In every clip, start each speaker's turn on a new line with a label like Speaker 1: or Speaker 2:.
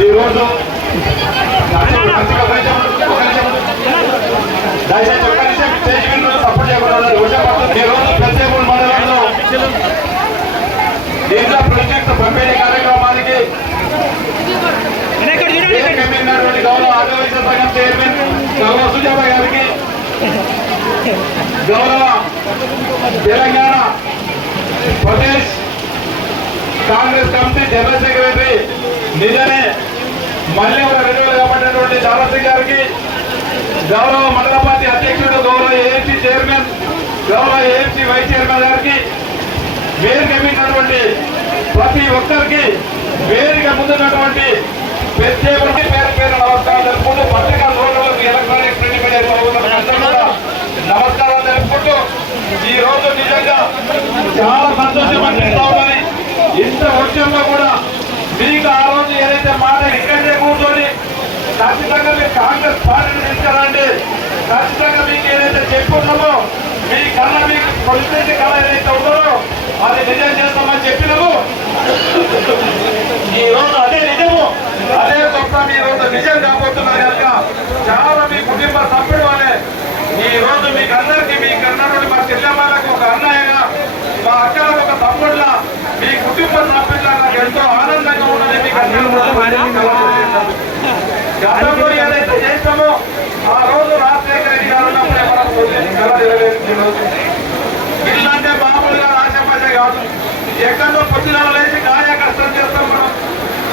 Speaker 1: ఈరోజు దయచేసి ఒక్క నిమిషం స్టేజ్ సపోర్ట్ చేయకూడదు ఈరోజు ప్రత్యేక మండలంలో ప్రాజెక్టు పంపిణీ కార్యక్రమానికి గౌరవ సంఘం చైర్మన్ గౌరవ గారికి గౌరవ Telangana Pradesh Congress committee general secretary నిజమే. మళ్ళీ ఒక రెండు రెన్యువల్ కాబట్టినటువంటి దారాసింగ్ గారికి గౌరవ మండల పార్టీ అధ్యక్షుడు గౌరవ ఏఎంసీ చైర్మన్ గౌరవ ఏఎంసీ వైస్ చైర్మన్ గారికి వేదిక ప్రతి ఒక్కరికి వేదిక ముందున్నటువంటి ప్రత్యేకమైన పేరు పేరు నమస్కారం తెలుపుకుంటూ పత్రికా నోట్లకు ఎలక్ట్రానిక్ ప్రింట్ మీడియా సోదరులకు నమస్కారం తెలుపుకుంటూ ఈ రోజు నిజంగా చాలా సంతోషం అనిపిస్తా ఉన్నది. ఇంత వర్షంలో కూడా మీకు ఆ రోజు ఏదైతే మాట ఇక్కడే కూర్చొని ఖచ్చితంగా మీరు కాంగ్రెస్ పార్టీని తీసుకురండి. ఖచ్చితంగా మీకు ఏదైతే చెప్పుకున్నామో మీ కళ మీకు పొలిటిక్ కళ ఏదైతే ఉందో అది నిజం చేస్తామని చెప్పినాము. ఈ రోజు అదే నిజము. అదే గొప్ప మీ రోజు నిజం కాబోతున్నారు కనుక చాలా మీ కుటుంబ సభ్యుడు అనే ఈ రోజు మీకు అందరికీ మీ కన్ననుడి మా చెల్లెమ్మలకు ఒక అన్నయ్యగా మా అక్కలకు ఒక తమ్ముళ్ళ మీ కుటుంబ సభ్యుల నాకు ఎంతో ఆనందంగా ఉన్నది మీకు అందరూ గతంలో ఏదైతే చేస్తామో ఆ రోజు రాజశేఖర రెడ్డి గారు ఉన్నప్పుడే మనకు పొందిన కళ ఇల్లంటే మామూలుగా కాదు. ఎక్కడో పొద్దున లేచి కార్య కష్టం చేస్తాం మనం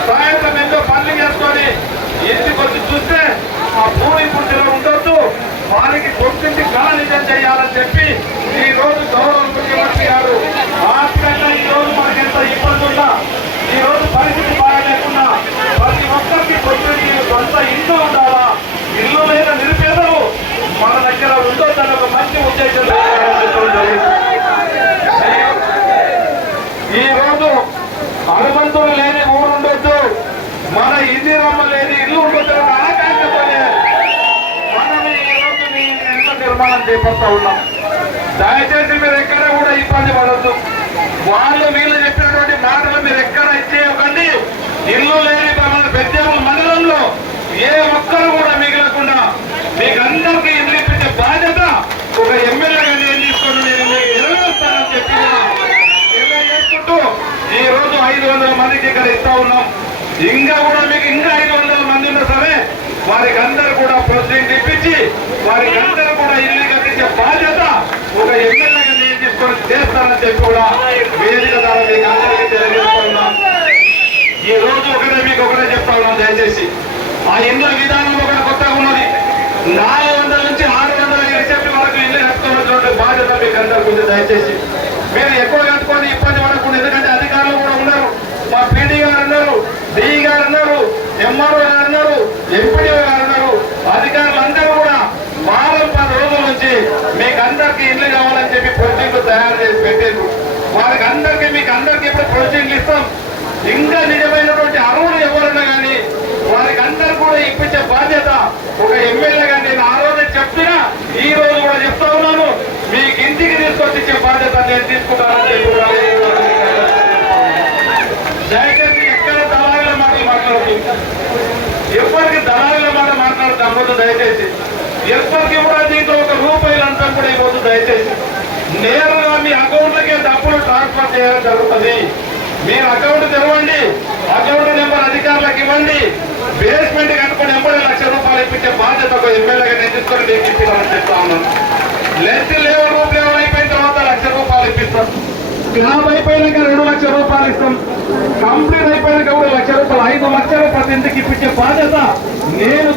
Speaker 1: సాయంత్రం ఎంతో పనులు చేసుకొని ఇంటికి వచ్చి చూస్తే ఆ భూమి పుట్టిలో ఉండొద్దు. వారికి గుర్తించి కళ నిజం చేయాలని చెప్పి ఈ రోజు గౌరవ ముఖ్యమంత్రి గారు ఆర్థికంగా ఈ రోజు మనకి ఎంత ఇబ్బంది ఉన్నా ఈ రోజు పరిస్థితి బాగా లేకున్నా ప్రతి ఒక్కరికి కొట్టింటి సొంత ఇల్లు ఉండాలా ఇల్లు లేని నిరుపేదలు మన దగ్గర ఉండొద్దని ఒక మంచి ఉద్దేశంతో చెప్పడం జరిగింది. ఈ రోజు హనుమంతుడు లేని ఊరు ఉండొద్దు మన ఇందిరమ్మ లేని ఇల్లు ఉండొద్దు అనే ఆకాంక్షతోనే మనం ఈ రోజు మీ ఇల్లు నిర్మాణం చేపడతా ఉన్నాం. దయచేసి మీరు ఎక్కడ కూడా ఇబ్బంది పడద్దు. వాళ్ళు వీళ్ళు చెప్పినటువంటి మాటలు మీరు ఎక్కడ ఇచ్చేయకండి. ఇల్లు లేని మన పెద్ద మండలంలో ఏ ఒక్కరు కూడా మిగలకుండా మీకు అందరికీ ఇల్లు ఇప్పించే బాధ్యత ఒక ఎమ్మెల్యేగా నేను తీసుకొని నేను మీకు నెరవేరుస్తానని చెప్పి కూడా తెలియజేసుకుంటూ ఈ రోజు ఐదు వందల మందికి ఇక్కడ ఇస్తా ఉన్నాం. ఇంకా కూడా మీకు ఇంకా ఐదు వందల మంది ఉన్నా సరే వారికి అందరు కూడా ప్రొసీడింగ్ ఇప్పించి వారికి అందరూ కూడా ఇల్లు కట్టించే బాధ్యత ఒక ఎమ్మెల్యేగా నేను తీసుకొని చెప్పి కూడా వేదిక ద్వారా మీకు అందరికీ తెలియజేస్తున్నా ఈ రోజు ఒకటే మీకు ఒకటే చెప్తా దయచేసి. ఆ ఇండ్ల విధానం ఒకటి కొత్తగా ఉన్నది. నాలుగు వందల నుంచి ఆరు వందల రిసెప్ట్ వరకు ఇల్లు కట్టుకున్నటువంటి బాధ్యత మీకు అందరికీ ఉంది దయచేసి. మీరు ఎక్కువ కట్టుకొని ఇబ్బంది పడకుండా ఎందుకంటే అధికారులు కూడా ఉన్నారు. మా పీడీ గారు అన్నారు డిఈ గారు అన్నారు ఎంఆర్ఓ గారు అన్నారు ఎంపీడీఓ గారు అన్నారు అధికారులు అందరూ కూడా వారం పది రోజుల నుంచి మీకు అందరికీ ఇల్లు కావాలని చెప్పి ప్రొసీజర్లు తయారు చేసి పెట్టారు. వారికి అందరికీ మీకు అందరికీ ఇప్పుడు ప్రొసీజర్లు ఇస్తాం. ఇంకా నిజమైనటువంటి అర్హులు ఎవరన్నా కానీ వారికి అందరు కూడా ఇప్పించే బాధ్యత ఒక ఎమ్మెల్యేగా నేను ఆ రోజు చెప్పినా ఈ రోజు కూడా చెప్తా ఉన్నాను. మీకు ఇంటికి తీసుకొచ్చి ఇచ్చే బాధ్యత నేను తీసుకుంటానని చెప్పి దయచేసి ఎక్కడ దళాయిల మాటలు మాట్లాడదు ఎవరికి దళారుల మాట మాట్లాడదు దయచేసి. ఎవరికి కూడా దీంట్లో ఒక రూపాయలు అంతా కూడా ఇవ్వద్దు దయచేసి. నేరుగా మీ అకౌంట్లకే డబ్బులు ట్రాన్స్ఫర్ చేయడం జరుగుతుంది. మీరు అకౌంట్ తెరవండి అకౌంట్ నెంబర్ అధికారులకు ఇవ్వండి. బేస్మెంట్ కనుకొని ఎంబడి లక్ష రూపాయలు ఇప్పించే బాధ్యత ఒక ఎమ్మెల్యేగా నేను తీసుకొని మీకు ఇప్పించాలని చెప్తా ఉన్నాను. లెఫ్ట్ లేవర్ రూప్ లేవర్ అయిపోయిన తర్వాత లక్ష రూపాయలు ఇప్పిస్తాం. క్లాబ్ అయిపోయినాక రెండు లక్షల రూపాయలు ఇస్తాం. కంప్లీట్ అయిపోయినాక కూడా లక్ష రూపాయలు ఐదు లక్షలు ప్రతి ఇంటికి ఇప్పించే బాధ్యత నేను